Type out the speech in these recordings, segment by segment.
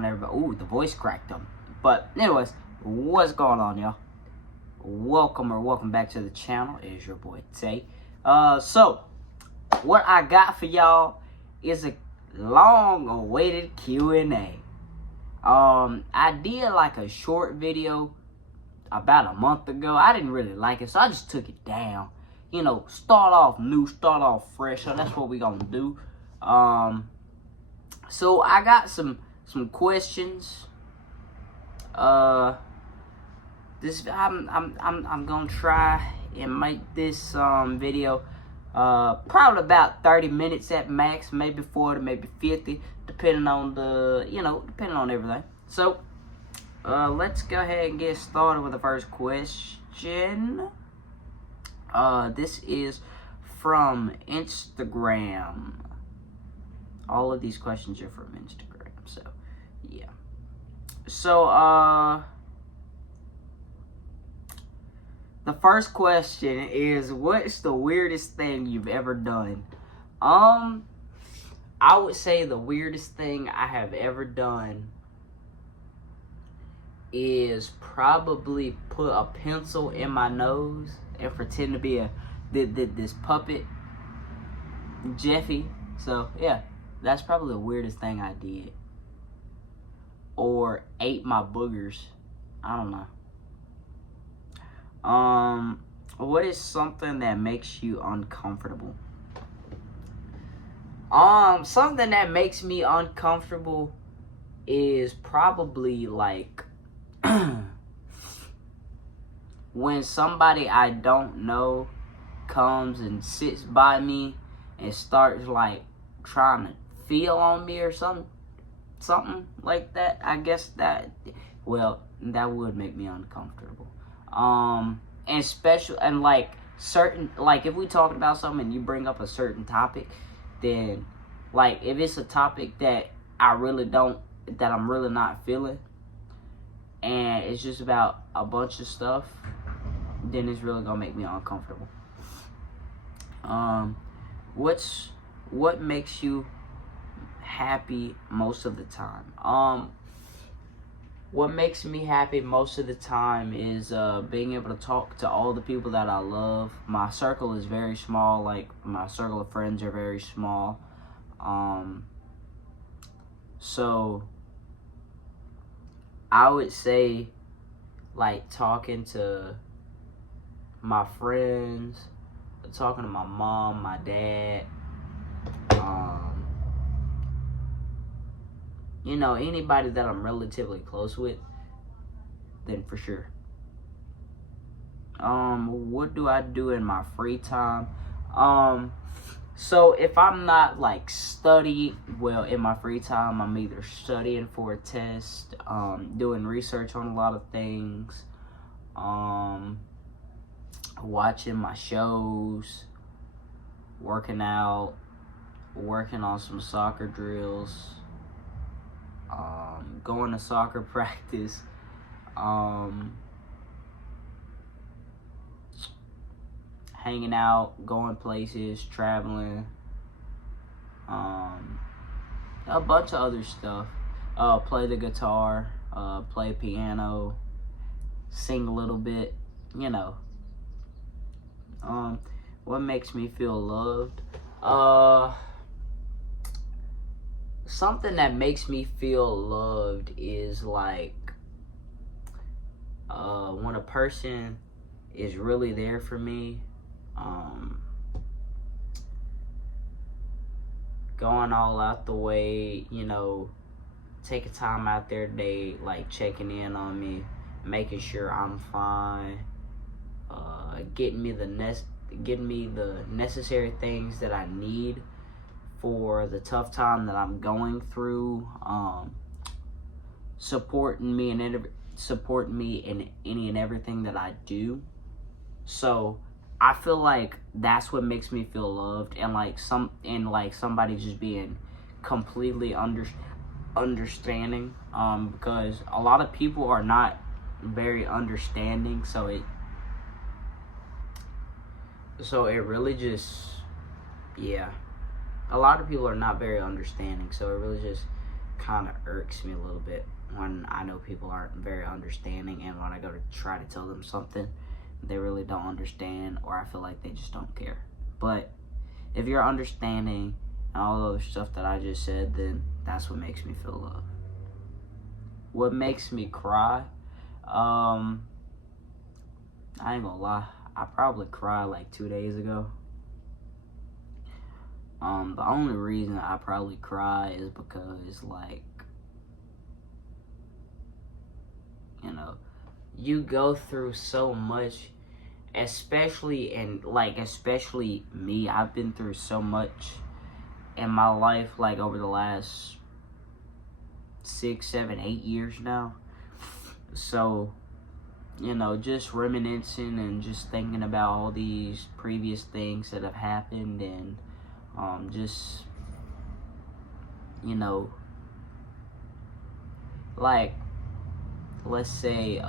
on, everybody? Ooh, the voice cracked them. But anyways, what's going on, y'all? Welcome back to the channel. It is your boy Tay. So what I got for y'all is a long-awaited Q&A. I did like a short video about a month ago. I didn't really like it, so I just took it down. You know, start off new, start off fresh. So that's what we gonna do. So I got some questions. I'm gonna try and make this video probably about 30 minutes at max, maybe 40, maybe 50, depending on depending on everything. So let's go ahead and get started with the first question. This is from Instagram. All of these questions are from Instagram, so yeah. So the first question is, what's the weirdest thing you've ever done? I would say the weirdest thing I have ever done is probably put a pencil in my nose and pretend to be this puppet, Jeffy. So yeah, that's probably the weirdest thing I did. Or ate my boogers. I don't know. What is something that makes you uncomfortable? Something that makes me uncomfortable is probably like when somebody I don't know comes and sits by me and starts like trying to feel on me or something like that. I guess that would make me uncomfortable. And special, and like certain, like if we talking about something and you bring up a certain topic, then like if it's a topic that I'm really not feeling, and it's just about a bunch of stuff, then it's really gonna make me uncomfortable. What makes you happy most of the time? What makes me happy most of the time is being able to talk to all the people that I love. My circle is very small. Like, my circle of friends are very small. So I would say, like, talking to my friends, talking to my mom, my dad, anybody that I'm relatively close with, then for sure. What do I do in my free time? So if I'm not like studying, in my free time, I'm either studying for a test, doing research on a lot of things, watching my shows, working out, working on some soccer drills, going to soccer practice, hanging out, going places, traveling, a bunch of other stuff. Play the guitar, play piano, sing a little bit, What makes me feel loved? Something that makes me feel loved is like when a person is really there for me, going all out the way, taking time out their day, like checking in on me, making sure I'm fine, getting me the necessary things that I need for the tough time that I'm going through, supporting me in any and everything that I do. So I feel like that's what makes me feel loved, and like somebody just being completely understanding, because a lot of people are not very understanding, so it really just, yeah, a lot of people are not very understanding, so it really just kind of irks me a little bit when I know people aren't very understanding, and when I go to try to tell them something, they really don't understand, or I feel like they just don't care. But if you're understanding and all the other stuff that I just said, then that's what makes me feel love. What makes me cry? I ain't gonna lie, I probably cried like 2 days ago. The only reason I probably cry is because, like, you know, you go through so much, especially me. I've been through so much in my life, like, over the last 6, 7, 8 years now. So, you know, just reminiscing and just thinking about all these previous things that have happened, and just, you know, like, let's say,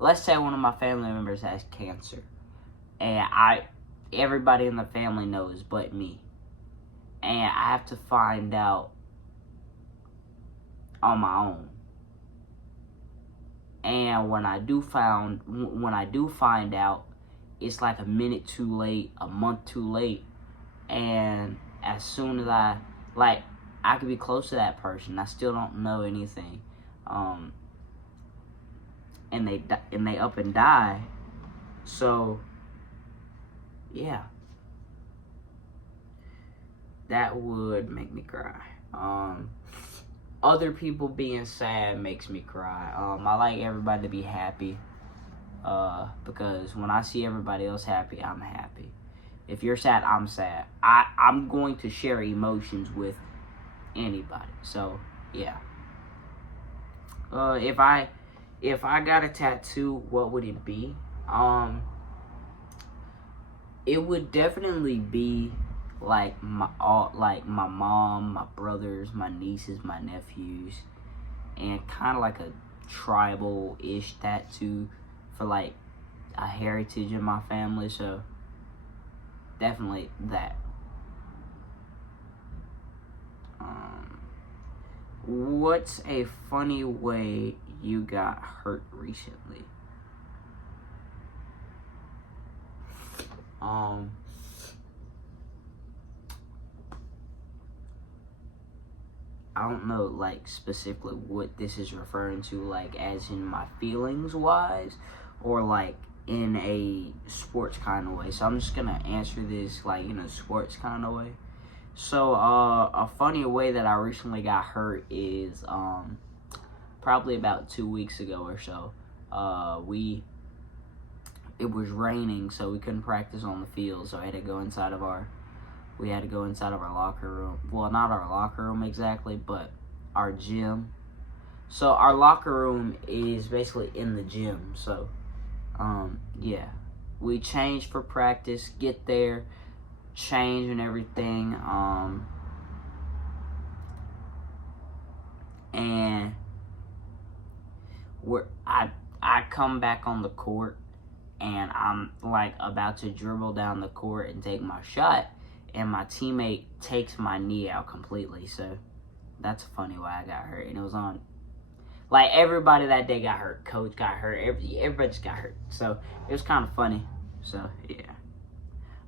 let's say one of my family members has cancer, and everybody in the family knows but me, and I have to find out on my own. And when I do find out, it's like a minute too late, a month too late. And as soon as I could be close to that person, I still don't know anything. And they up and die. So, yeah, that would make me cry. Other people being sad makes me cry. I like everybody to be happy, because when I see everybody else happy, I'm happy. If you're sad, I'm sad. I'm going to share emotions with anybody. So, yeah. If I got a tattoo, what would it be? It would definitely be like my mom, my brothers, my nieces, my nephews, and kind of like a tribal-ish tattoo for like a heritage in my family. So definitely that. What's a funny way you got hurt recently? I don't know, like, specifically what this is referring to, like, as in my feelings wise, or like in a sports kind of way. So I'm just gonna answer this like in a sports kind of way. So a funny way that I recently got hurt is probably about 2 weeks ago or so. It was raining, so we couldn't practice on the field, so we had to go inside of our locker room. Well, not our locker room exactly, but our gym. So our locker room is basically in the gym. So, yeah. We changed for practice, get there, change and everything. And I come back on the court, and I'm like about to dribble down the court and take my shot, and my teammate takes my knee out completely. So that's a funny way I got hurt. And it was on, like, everybody that day got hurt. Coach got hurt. Everybody just got hurt. So it was kind of funny. So yeah.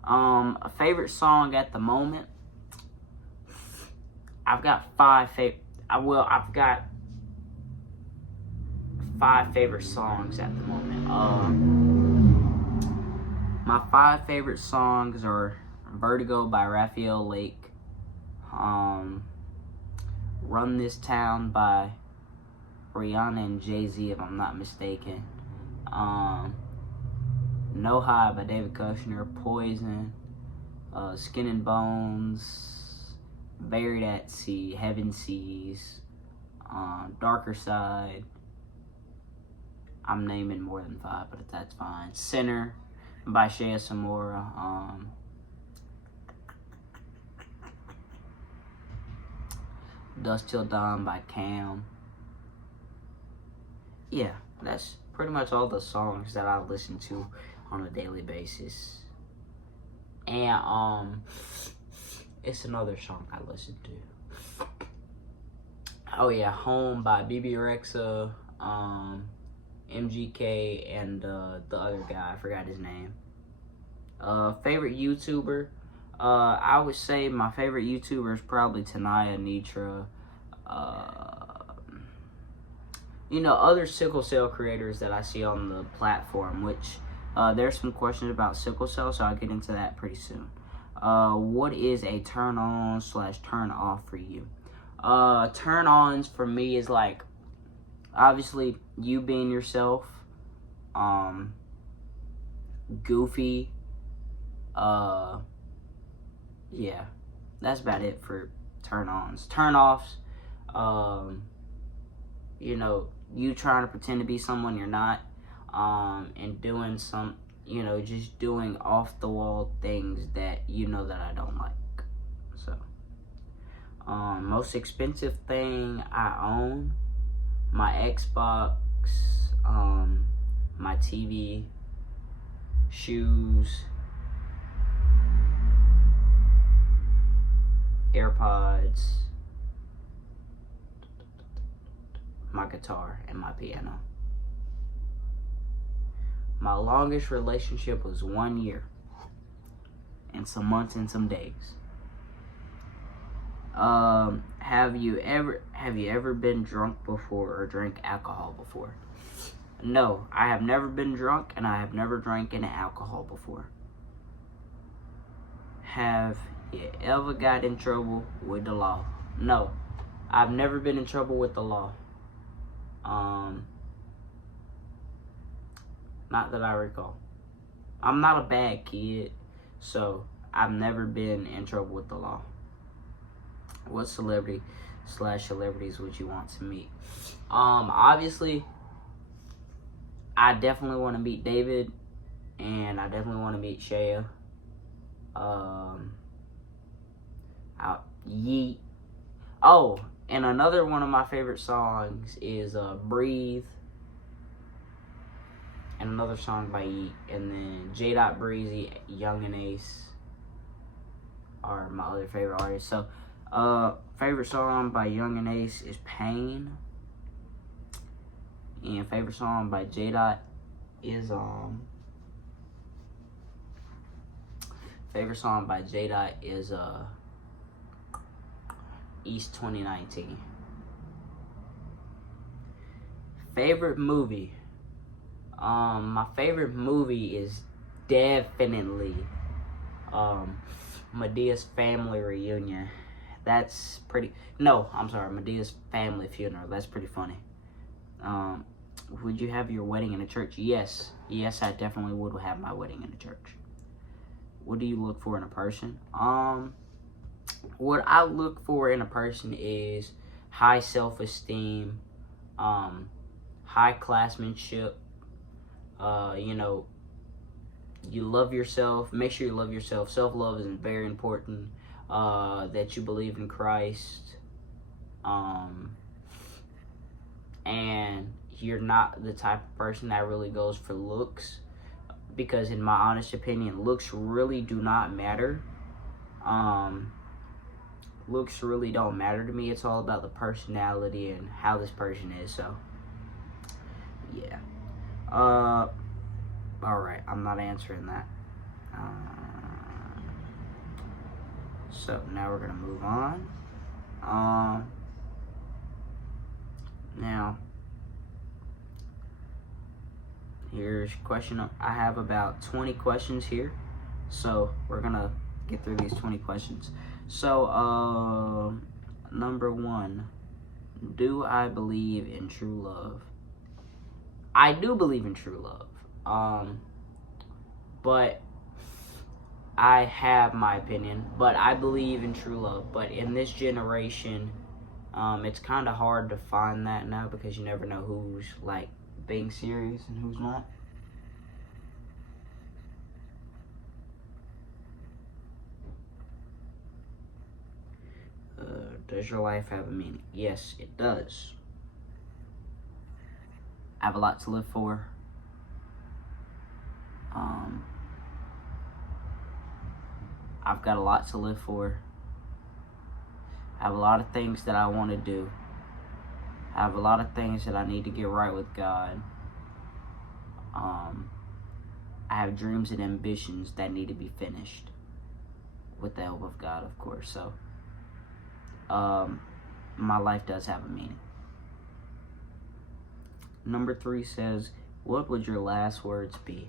A favorite song at the moment. I've got five favorite songs at the moment. My 5 favorite songs are Vertigo by Raphael Lake, Run This Town by Rihanna and Jay-Z, if I'm not mistaken, No High by David Kushner, Poison, Skin and Bones, Buried at Sea, Heaven Seas, Darker Side. I'm naming more than 5, but that's fine. Sinner by Shea Samora. Dust Till Dawn by Cam. Yeah, that's pretty much all the songs that I listen to on a daily basis. And it's another song I listen to. Oh yeah, Home by BB Rexa, MGK, and the other guy, I forgot his name. Favorite YouTuber, I would say my favorite YouTuber is probably Tanaya Nitra. Other sickle cell creators that I see on the platform, which there's some questions about sickle cell, so I'll get into that pretty soon. What is a turn on / turn off for you? Turn ons for me is like, obviously, you being yourself, goofy, yeah, that's about it for turn ons. Turn offs, you trying to pretend to be someone you're not, and doing some, just doing off the wall things that that I don't like. So, most expensive thing I own, my Xbox, my TV, shoes, AirPods, my guitar, and my piano. My longest relationship was 1 year and some months and some days. Have you ever been drunk before or drank alcohol before? No, I have never been drunk, and I have never drank any alcohol before. Have you ever got in trouble with the law? No, I've never been in trouble with the law. Not that I recall. I'm not a bad kid, so I've never been in trouble with the law. What celebrity / celebrities would you want to meet? Obviously, I definitely want to meet David, and I definitely want to meet Shea. Yeet. Oh, and another one of my favorite songs is Breathe. And another song by Yeet. And then J. Breezy, Young and Ace are my other favorite artists. So, favorite song by Young and Ace is Pain. And favorite song by J. is favorite song by J. is East 2019. Favorite movie. My favorite movie is definitely Madea's Family Reunion. That's pretty. No, I'm sorry, Madea's Family Funeral. That's pretty funny. Would you have your wedding in a church? Yes, I definitely would have my wedding in a church. What do you look for in a person? What I look for in a person is high self-esteem, high classmanship. You love yourself. Make sure you love yourself. Self-love is very important. That you believe in Christ. And you're not the type of person that really goes for looks. Because in my honest opinion, looks really do not matter. Looks really don't matter to me. It's all about the personality and how this person is. So, yeah. Alright, I'm not answering that. So, now we're going to move on. Now, here's a question. I have about 20 questions here. So, we're going to get through these 20 questions. So, number 1. Do I believe in true love? I do believe in true love. But I have my opinion. But I believe in true love. But in this generation, it's kind of hard to find that now because you never know who's, like, being serious and who's not. Does your life have a meaning? Yes, it does. I have a lot to live for. Um, I've got a lot to live for. I have a lot of things that I want to do. I have a lot of things that I need to get right with God. I have dreams and ambitions that need to be finished with the help of God, of course. So, my life does have a meaning. Number 3 says, what would your last words be?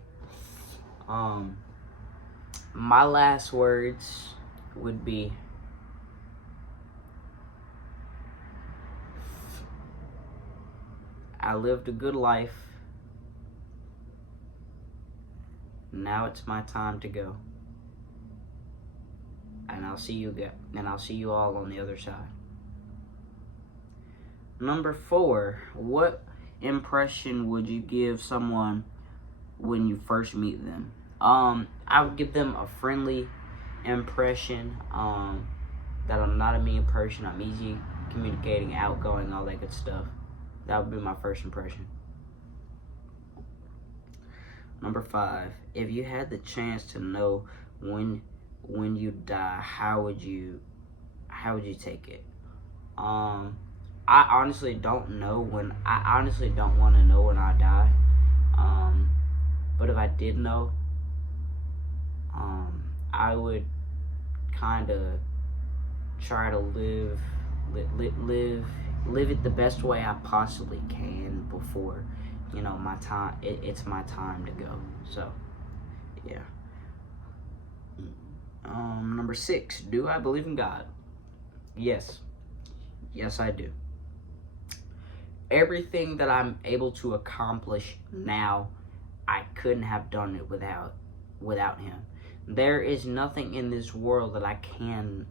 My last words would be, I lived a good life. Now it's my time to go. And I'll see you all on the other side. Number 4, what impression would you give someone when you first meet them? I would give them a friendly impression, that I'm not a mean person, I'm easy communicating, outgoing, all that good stuff. That would be my first impression. Number 5, if you had the chance to know when you die, how would you take it? I honestly don't know when. I honestly don't want to know when I die. But if I did know, I would kind of try to live it the best way I possibly can before, my time. It's my time to go. So, yeah. Number 6, do I believe in God? Yes. Yes, I do. Everything that I'm able to accomplish now, I couldn't have done it without Him. There is nothing in this world that I can't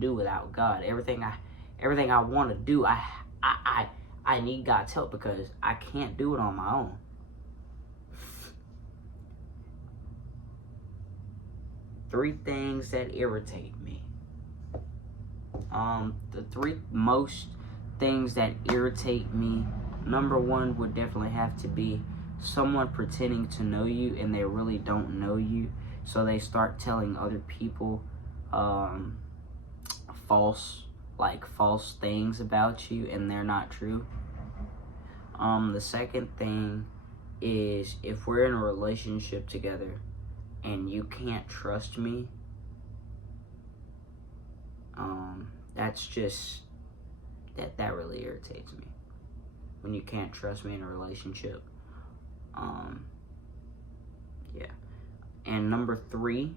do without God. Everything I want to do, I need God's help because I can't do it on my own. Three things that irritate me. The 3 most things that irritate me, number 1 would definitely have to be someone pretending to know you and they really don't know you, so they start telling other people false things about you and they're not true. The second thing is if we're in a relationship together and you can't trust me, that's just that really irritates me when you can't trust me in a relationship. Yeah. And number 3,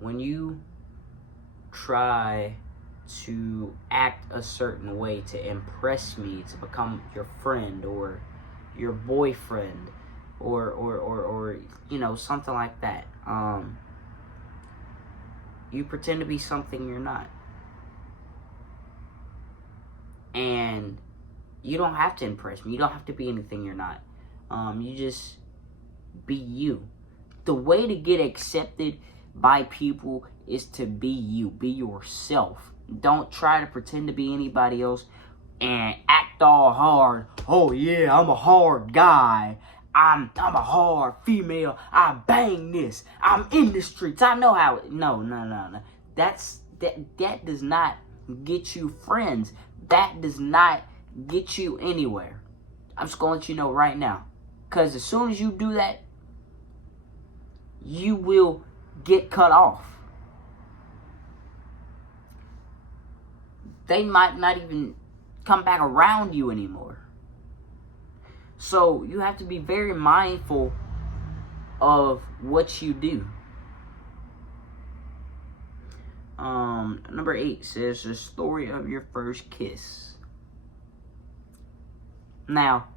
when you try to act a certain way to impress me, to become your friend or your boyfriend or something like that. You pretend to be something you're not. And you don't have to impress me. You don't have to be anything you're not. You just be you. The way to get accepted by people is to be you. Be yourself. Don't try to pretend to be anybody else and act all hard. Oh yeah, I'm a hard guy. I'm a hard female. I bang this. I'm in the streets. I know how. No. That does not get you friends. That does not get you anywhere. I'm just gonna let you know right now. Because as soon as you do that, you will get cut off. They might not even come back around you anymore. So you have to be very mindful of what you do. Number 8 says the story of your first kiss. Now,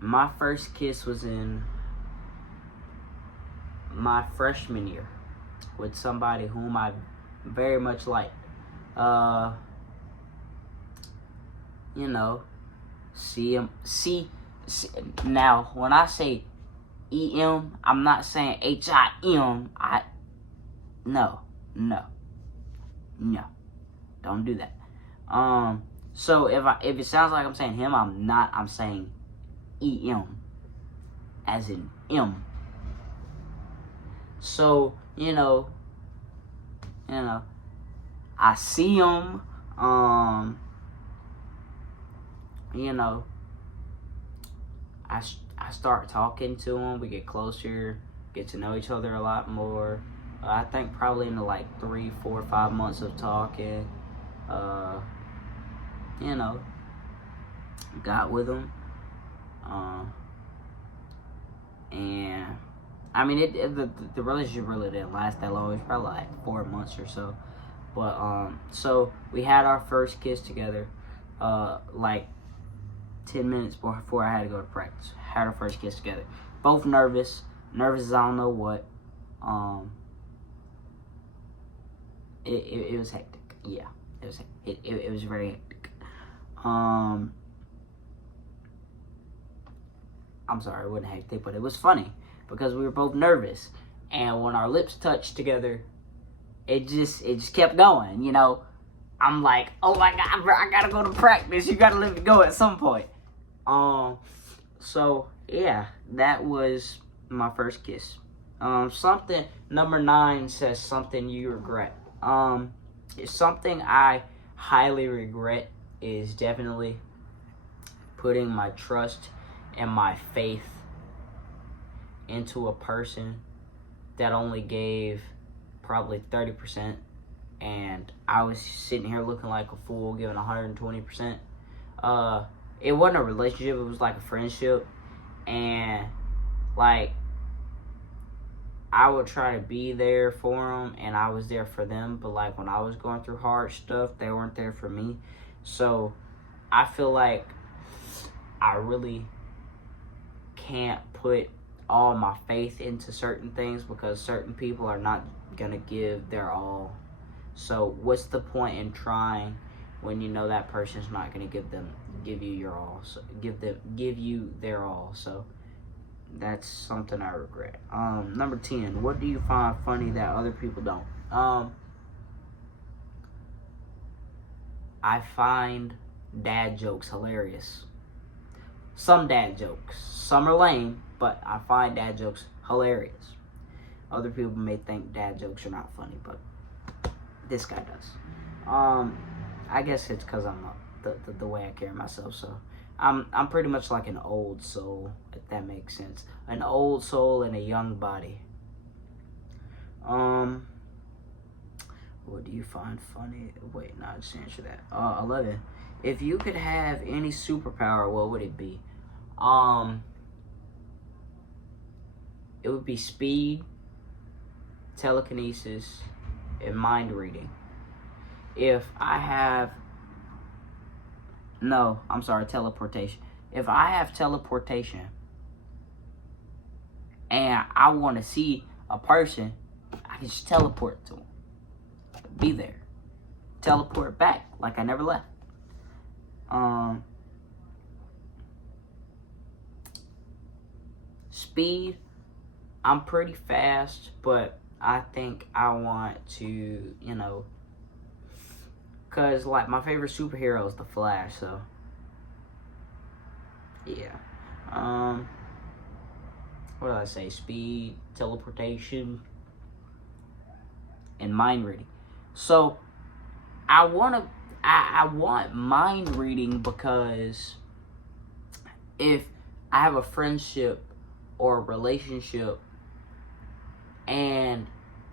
my first kiss was in my freshman year with somebody whom I very much liked. See, now when I say EM, I'm not saying HIM. No. No, don't do that. So if it sounds like I'm saying him, I'm not. I'm saying em, as in m. So I see him. I start talking to him. We get closer, get to know each other a lot more. I think probably in the like 3, 4, 5 months of talking, got with him, and I mean the relationship really didn't last that long. It was probably like 4 months or so. But so we had our first kiss together, like 10 minutes before I had to go to practice. Had our first kiss together. Both nervous as I don't know what. It was hectic. Yeah, it was very hectic. I'm sorry, it wasn't hectic, but it was funny because we were both nervous, and when our lips touched together, it just kept going. I'm like, oh my god, bro, I gotta go to practice. You gotta let me go at some point. So yeah, that was my first kiss. Something number 9 says something you regret. Something I highly regret is definitely putting my trust and my faith into a person that only gave probably 30%, and I was sitting here looking like a fool giving 120%. It wasn't a relationship, it was like a friendship, and like I would try to be there for them, and I was there for them, but like when I was going through hard stuff, they weren't there for me. So I feel like I really can't put all my faith into certain things because certain people are not gonna give their all. So what's the point in trying when you know that person's not gonna give you your all? So give you their all. So that's something I regret. Number 10, what do you find funny that other people don't? I find dad jokes hilarious. Some dad jokes. Some are lame, but I find dad jokes hilarious. Other people may think dad jokes are not funny, but this guy does. I guess it's because I'm the way I carry myself, so I'm pretty much like an old soul, if that makes sense. An old soul in a young body. What do you find funny? Wait, no, just answer that. 11. If you could have any superpower, what would it be? It would be speed, telekinesis, and mind reading. Teleportation. If I have teleportation and I want to see a person, I can just teleport to them. Be there. Teleport back like I never left. Speed, I'm pretty fast, but I think I want to, because like my favorite superhero is the Flash, so yeah. What did I say? Speed, teleportation, and mind reading. So I want mind reading because if I have a friendship or a relationship and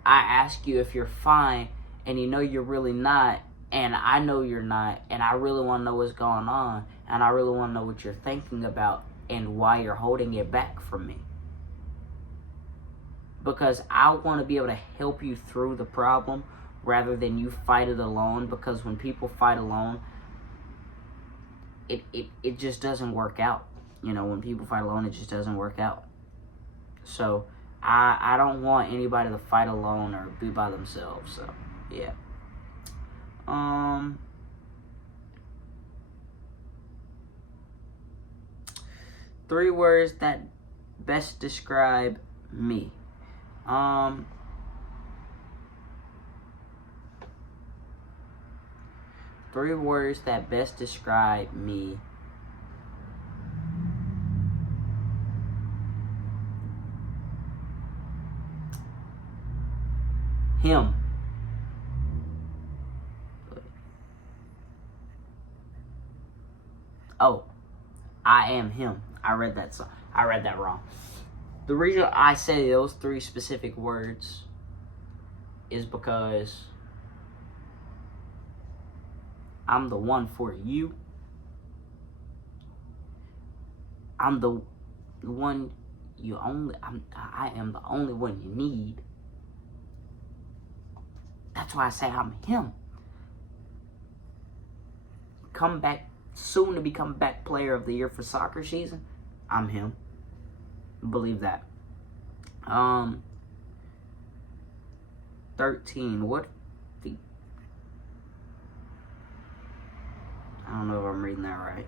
I ask you if you're fine and you know you're really not, and I know you're not, and I really want to know what's going on, and I really want to know what you're thinking about and why you're holding it back from me. Because I want to be able to help you through the problem rather than you fight it alone, because when people fight alone, it just doesn't work out. When people fight alone, it just doesn't work out. So I don't want anybody to fight alone or be by themselves. So yeah. 3 words that best describe me. 3 words that best describe me. Him. Oh, I am him. I read that wrong. The reason I say those 3 specific words is because I'm the one for you. I'm the one you only. I am the only one you need. That's why I say I'm him. Soon to become back player of the year for soccer season. I'm him. Believe that. 13. What? I don't know if I'm reading that right.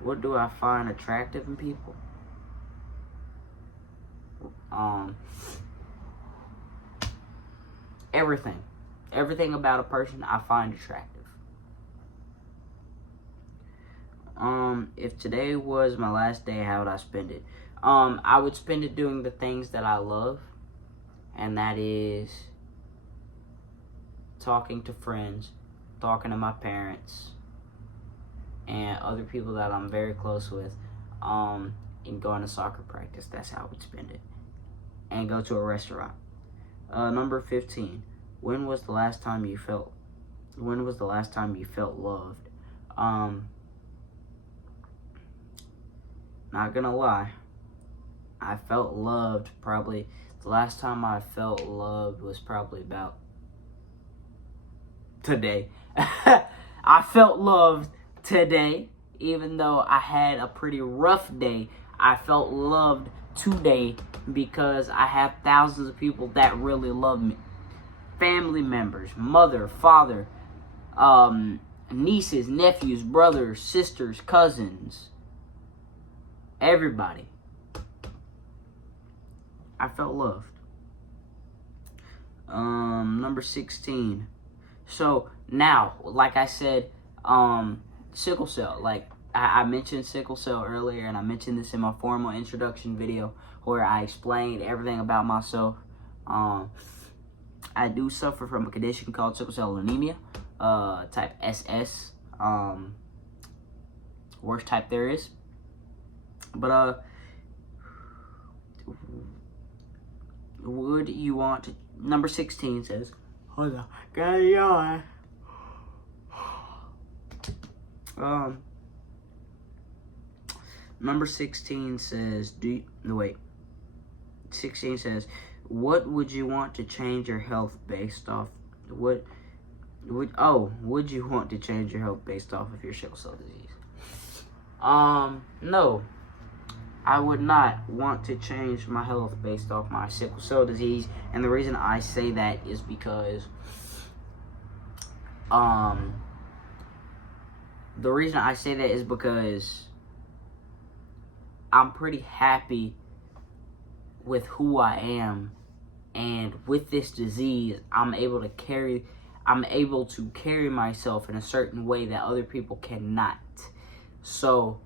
What do I find attractive in people? Everything. Everything about a person I find attractive. If today was my last day, how would I spend it? I would spend it doing the things that I love, and that is talking to friends, talking to my parents, and other people that I'm very close with, and going to soccer practice. That's how I would spend it. And go to a restaurant. Number 15. When was the last time you felt loved? Not gonna lie, I felt loved probably, the last time I felt loved was probably about today. I felt loved today, even though I had a pretty rough day. I felt loved today because I have thousands of people that really love me. Family members, mother, father, nieces, nephews, brothers, sisters, cousins, everybody. I felt loved. Number 16. So now, like I said, sickle cell. Like I mentioned sickle cell earlier, and I mentioned this in my formal introduction video where I explained everything about myself. I do suffer from a condition called sickle cell anemia, type SS, worst type there is. But would you want to, number 16 says, hold on, got a yawn. Number 16 says, 16 says, what would you want to change your health based off? Would you want to change your health based off of your sickle cell disease? No. I would not want to change my health based off my sickle cell disease, and the reason I say that is because I'm pretty happy with who I am, and with this disease, I'm able to carry myself in a certain way that other people cannot. So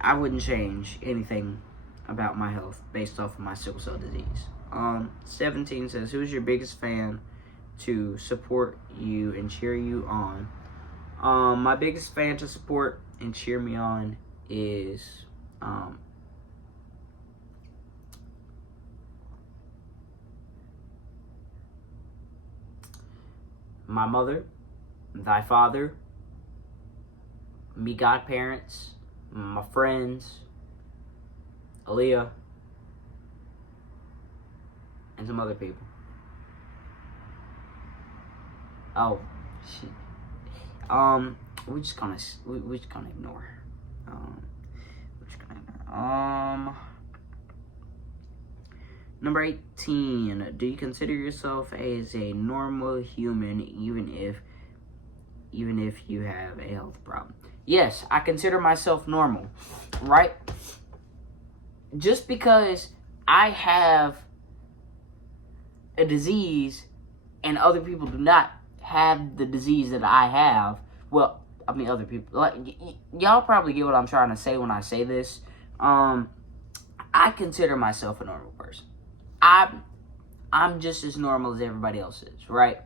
I wouldn't change anything about my health based off of my sickle cell disease. 17 says, who's your biggest fan to support you and cheer you on? My biggest fan to support and cheer me on is my mother, thy father, me godparents, my friends, Aaliyah, and some other people. Oh, shit. We're just gonna ignore her. Number 18. Do you consider yourself as a normal human, even if you have a health problem? Yes, I consider myself normal, right? Just because I have a disease and other people do not have the disease that I have. Well, I mean, other people, like, y'all probably get what I'm trying to say when I say this. I consider myself a normal person. I'm just as normal as everybody else is, right?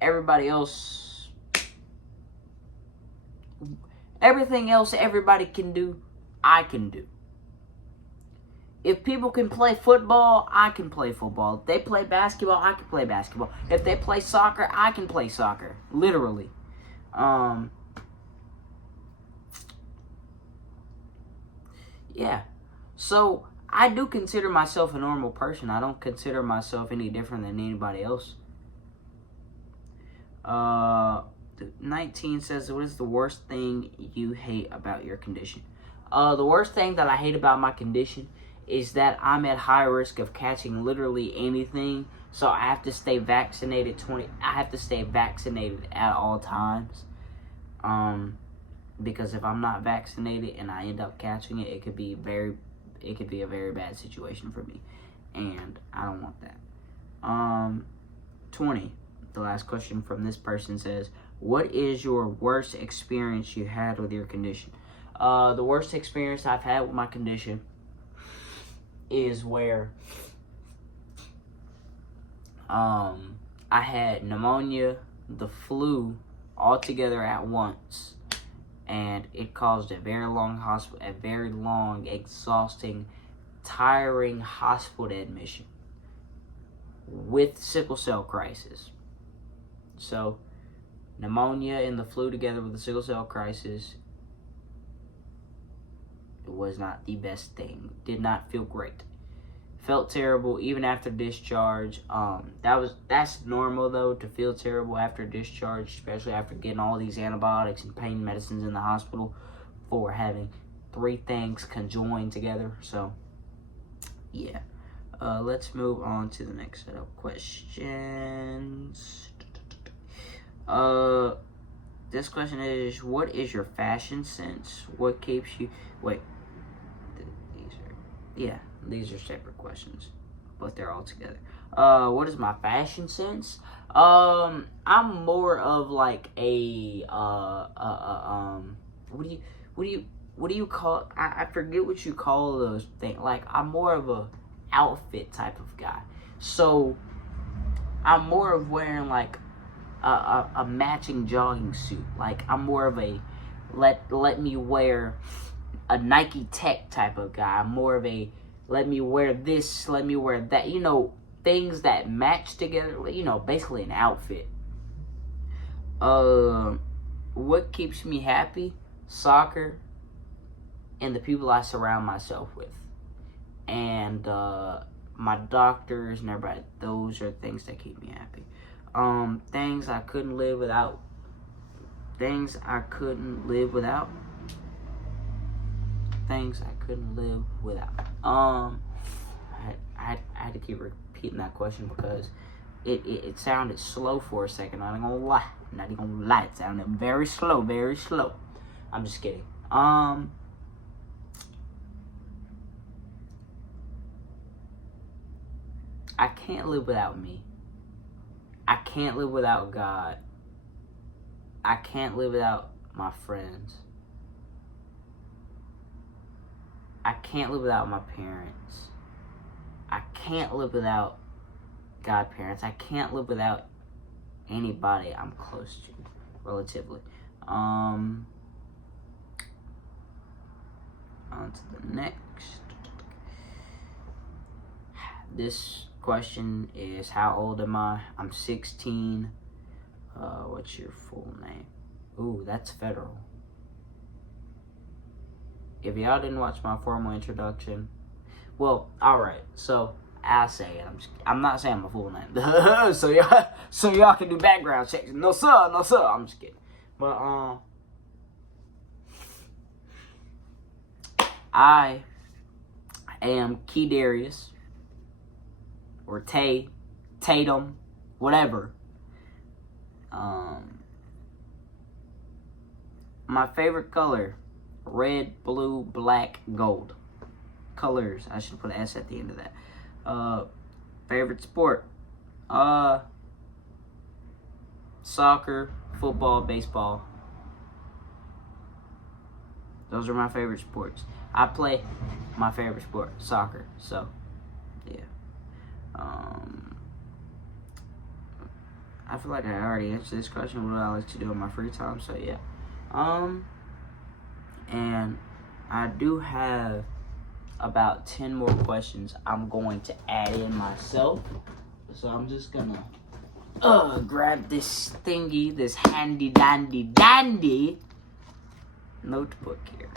Everybody else, everything else everybody can do, I can do. If people can play football, I can play football. If they play basketball, I can play basketball. If they play soccer, I can play soccer. Literally. Yeah. So, I do consider myself a normal person. I don't consider myself any different than anybody else. 19 says, what is the worst thing you hate about your condition? The worst thing that I hate about my condition is that I'm at high risk of catching literally anything. So I have to stay vaccinated I have to stay vaccinated at all times. Because if I'm not vaccinated and I end up catching it, it could be a very bad situation for me. And I don't want that. 20. The last question from this person says, what is your worst experience you had with your condition? The worst experience I've had with my condition is where I had pneumonia, the flu, all together at once, and it caused a very long, exhausting, tiring hospital admission with sickle cell crisis. So, pneumonia and the flu together with the sickle cell crisis, it was not the best thing. Did not feel great. Felt terrible even after discharge. That's normal though, to feel terrible after discharge, especially after getting all these antibiotics and pain medicines in the hospital for having 3 things conjoined together. So, yeah. Let's move on to the next set of questions. This question is, what is your fashion sense? What keeps you... Wait. These are separate questions, but they're all together. What is my fashion sense? I'm more of like a what do you call? I forget what you call those things. Like, I'm more of a outfit type of guy. So I'm more of wearing like a matching jogging suit. Like, I'm more of a let me wear a Nike Tech type of guy. I'm more of a let me wear this, let me wear that. You know, things that match together. You know, basically an outfit. What keeps me happy? Soccer and the people I surround myself with. And my doctors and everybody. Those are things that keep me happy. Things I couldn't live without. Things I couldn't live without. Things I couldn't live without. I had to keep repeating that question because it sounded slow for a second. I'm not even gonna lie. It sounded very slow, very slow. I'm just kidding. I can't live without me. I can't live without God. I can't live without my friends. I can't live without my parents. I can't live without godparents. I can't live without anybody I'm close to, relatively. On to the next. This question is, how old am I? I'm 16. What's your full name? Ooh, that's federal. If y'all didn't watch my formal introduction, well, alright, so I'll say it. I'm not saying my full name. so y'all can do background checks. No sir. I'm just kidding. But I am Keydarius, or Tatum, whatever. My favorite color, red, blue, black, gold. Colors. I should put an S at the end of that. Favorite sport, Soccer, football, baseball. Those are my favorite sports. I play my favorite sport, soccer. So, yeah. I feel like I already answered this question. What do I like to do in my free time? So, yeah. And I do have about 10 more questions I'm going to add in myself. So I'm just gonna grab this thingy, this handy dandy notebook here.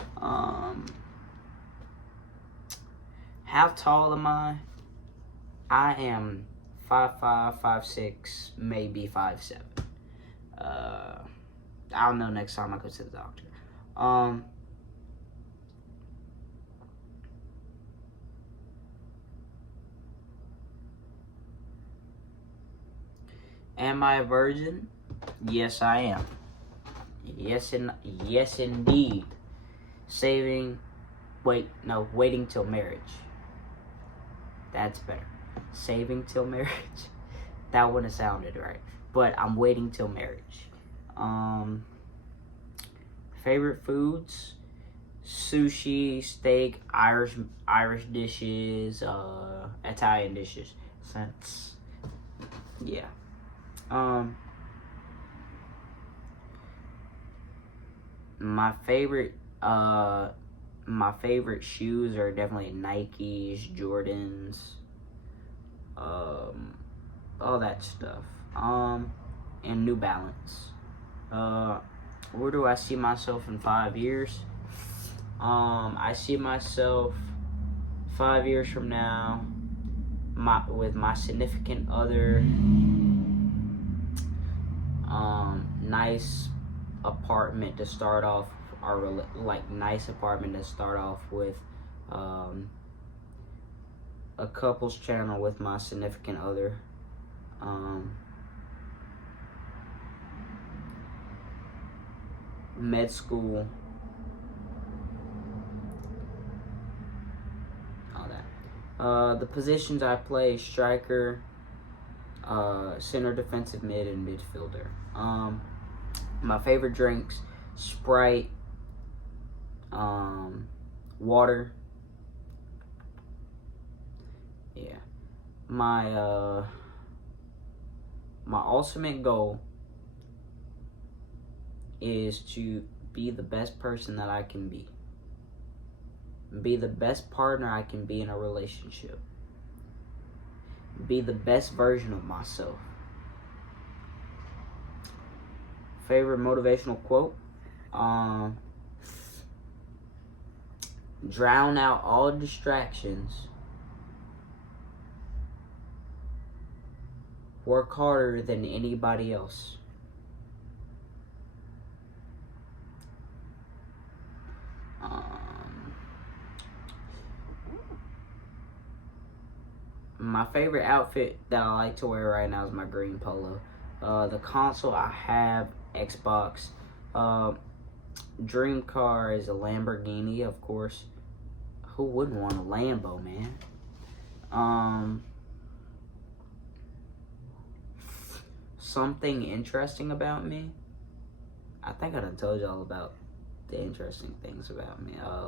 How tall am I? I am 5'5", 5'6", maybe 5'7". I'll know next time I go to the doctor. Am I a virgin? Yes, I am. Yes, indeed. Waiting till marriage. That's better. Saving till marriage. That wouldn't have sounded right. But I'm waiting till marriage. Favorite foods? Sushi, steak, Irish dishes, Italian dishes. Since, yeah. My favorite shoes are definitely Nikes, Jordans, all that stuff. And New Balance. Where do I see myself in 5 years? I see myself 5 years from now, with my significant other, nice apartment to start off nice apartment to start off with, a couples channel with my significant other, med school, all that. The positions I play: striker, center, defensive mid, and midfielder. My favorite drinks: Sprite, water. Yeah. My ultimate goal is to be the best person that I can be. Be the best partner I can be in a relationship. Be the best version of myself. Favorite motivational quote? Drown out all distractions. Work harder than anybody else. My favorite outfit that I like to wear right now is my green polo. The console I have, Xbox. Dream car is a Lamborghini, of course. Who wouldn't want a Lambo, man? Something interesting about me. I think I done told y'all about the interesting things about me. I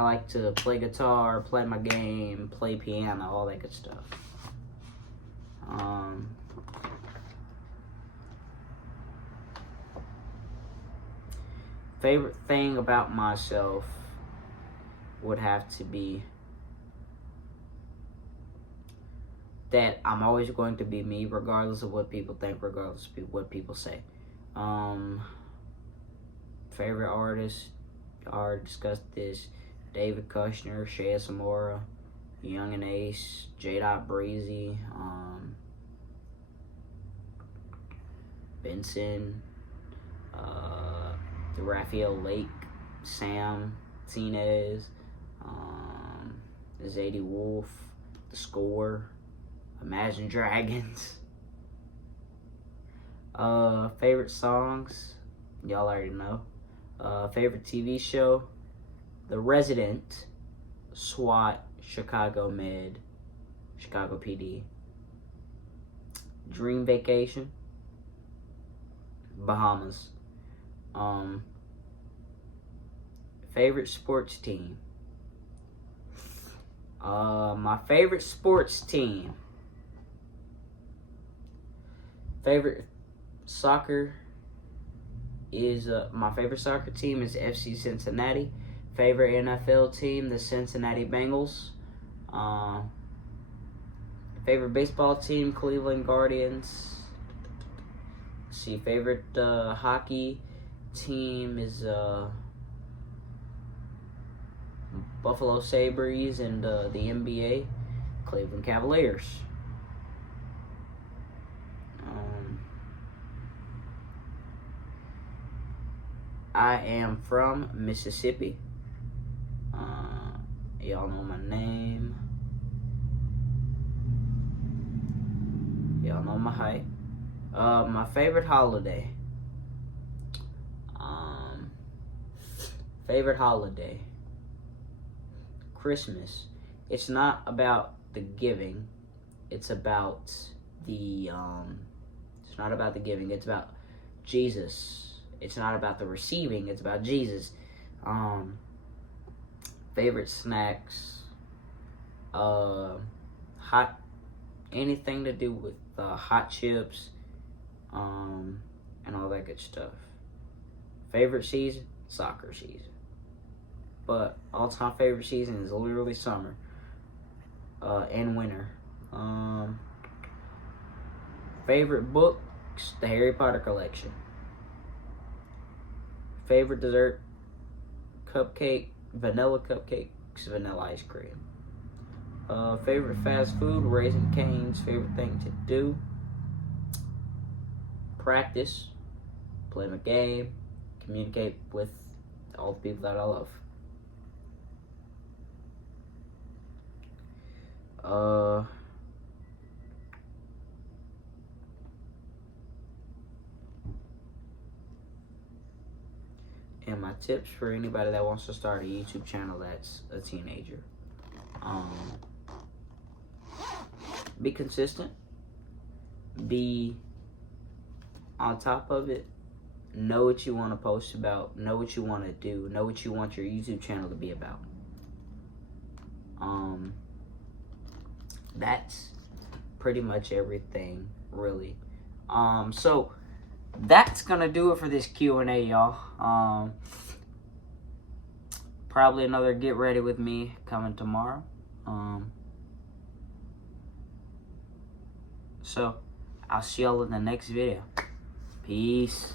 like to play guitar, play my game, play piano, all that good stuff. Favorite thing about myself would have to be that I'm always going to be me, regardless of what people think, regardless of what people say. Favorite artist, I already discussed this: David Kushner, Shea Samora, Young and Ace, J.Breezy, Benson, Raphael Lake, Sam Tinez, Zadie Wolf, The Score, Imagine Dragons. Favorite songs, y'all already know. Favorite TV show, The Resident, SWAT, Chicago Med, Chicago PD. dream vacation, Bahamas. Favorite sports team. My favorite sports team. Favorite soccer is my favorite soccer team is FC Cincinnati. Favorite NFL team, the Cincinnati Bengals. Favorite baseball team, Cleveland Guardians. Let's see, favorite hockey team is Buffalo Sabres, and the NBA, Cleveland Cavaliers. I am from Mississippi. Y'all know my name. Y'all know my height. My favorite holiday. Favorite holiday. Christmas. It's not about the giving. It's about the it's not about the giving. It's about Jesus. It's not about the receiving. It's about Jesus. Favorite snacks. Hot. Anything to do with hot chips. And all that good stuff. Favorite season. Soccer season. But all-time favorite season is literally summer and winter. Favorite books, the Harry Potter collection. Favorite dessert, vanilla cupcakes, vanilla ice cream. Favorite fast food, Raising Cane's. Favorite thing to do, practice, play my game, communicate with all the people that I love. And my tips for anybody that wants to start a YouTube channel that's a teenager. Be consistent. Be on top of it. Know what you want to post about. Know what you want to do. Know what you want your YouTube channel to be about. That's pretty much everything, really. So that's gonna do it for this Q&A, y'all. Probably another Get Ready With Me coming tomorrow. So I'll see y'all in the next video. Peace.